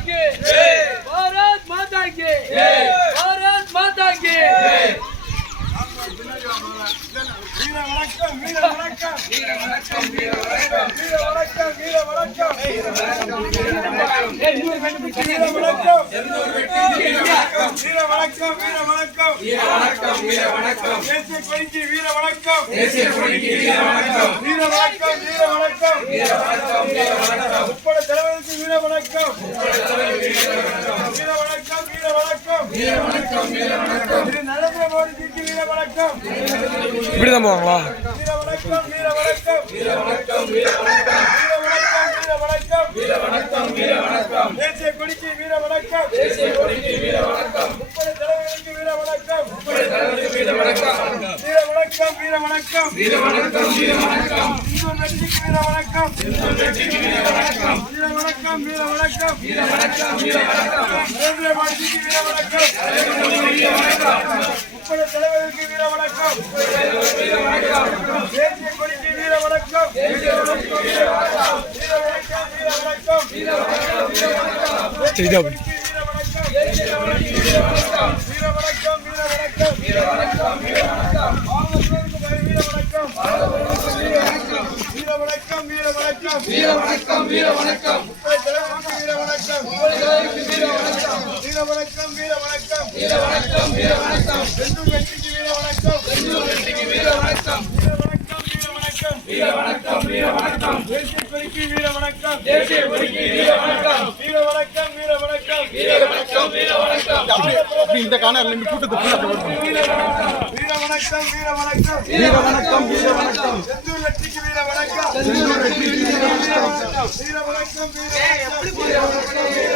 की भारत माता की भारत माता की வீர வணக்கம் வீர வணக்கம் வீர வணக்கம் வீர வணக்கம் வீர வணக்கம் வீர வணக்கம் வீர வணக்கம் வீர வணக்கம் வீர வணக்கம் வீர வணக்கம் வீர வணக்கம் வீர வணக்கம் தேசிய கொடிக்கு வீர வணக்கம் தேசிய கொடிக்கு வீர வணக்கம் வீர வணக்கம் வீர வணக்கம் வீர வணக்கம் வீர வணக்கம் உட்பட தலைவருக்கு வீர வணக்கம் உட்பட தலைவருக்கு வீர வணக்கம் வீர வணக்கம் வீர வணக்கம் வீர வணக்கம் வீர வணக்கம் திரு நரேந்திர மோடிஜிக்கு வீர வணக்கம் இப்படிதான் போவாங்களா? வீர வணக்கம் வீர வணக்கம் வீர வணக்கம் வீர வணக்கம் வீர வணக்கம் வீர வணக்கம் வீர வணக்கம் தேசிய கொடிக்கு வீர வணக்கம் தேசிய கொடிக்கு வீர வணக்கம் உட்பட தலைவருக்கு வீர வணக்கம் உட்பட தலைவருக்கு வீர வணக்கம் வீர வணக்கம் வீர வணக்கம் வீர வணக்கம் வீர வணக்கம் இந்து நெற்றிக்கு வீர வணக்கம் இந்து நெற்றிக்கு வீர வணக்கம் வீர வணக்கம் வீர வணக்கம் வீர வணக்கம் வீர வணக்கம் நரேந்திர மோடிஜிக்கு வீர வணக்கம் வீர வணக்கம் உட்பட தலைவருக்கு வீர வணக்கம் வீர வணக்கம் தேசிய கொடிக்கு வீர வணக்கம் தேசிய கொடிக்கு வீர வணக்கம் வீர வணக்கம் வீர வணக்கம் வீர வணக்கம் வீர வணக்கம் தேசிய கொடிக்கு வீர வணக்கம் தேசிய கொடிக்கு வீர வணக்கம் வீர வணக்கம் வீர வணக்கம் வீர வணக்கம் வீர வணக்கம் ஆளுநருக்கு வீர வணக்கம் ஆளுநருக்கு வீர வணக்கம் வீர வணக்கம் வீர வணக்கம் வீர வணக்கம் வீர வணக்கம் தலைவருக்கு வீர வணக்கம் தலைவருக்கு வீர வணக்கம் வீர வணக்கம் வீர வணக்கம் வீர வணக்கம் வீர வணக்கம் செந்தூர் வெற்றிக்கு வீர வணக்கம் செந்தூர் வெற்றிக்கு வீர வணக்கம் வீர வணக்கம் வீர வணக்கம் வீர வணக்கம் வீர வணக்கம் தேசிய கொடிக்கு வீர வணக்கம் தேசிய கொடிக்கு வீர வணக்கம் வீர வணக்கம் வீர வணக்கம் வீர வணக்கம் வீர வணக்கம் இந்த காணல இந்த கூட்டத்துக்கு வீர வணக்கம் வீர வணக்கம் வீர வணக்கம் வீர வணக்கம் வீர வணக்கம் செந்தூர் வெற்றிக்கு வீர வணக்கம் செந்தூர் வெற்றிக்கு வீர வணக்கம் வீர வணக்கம் வீர வணக்கம்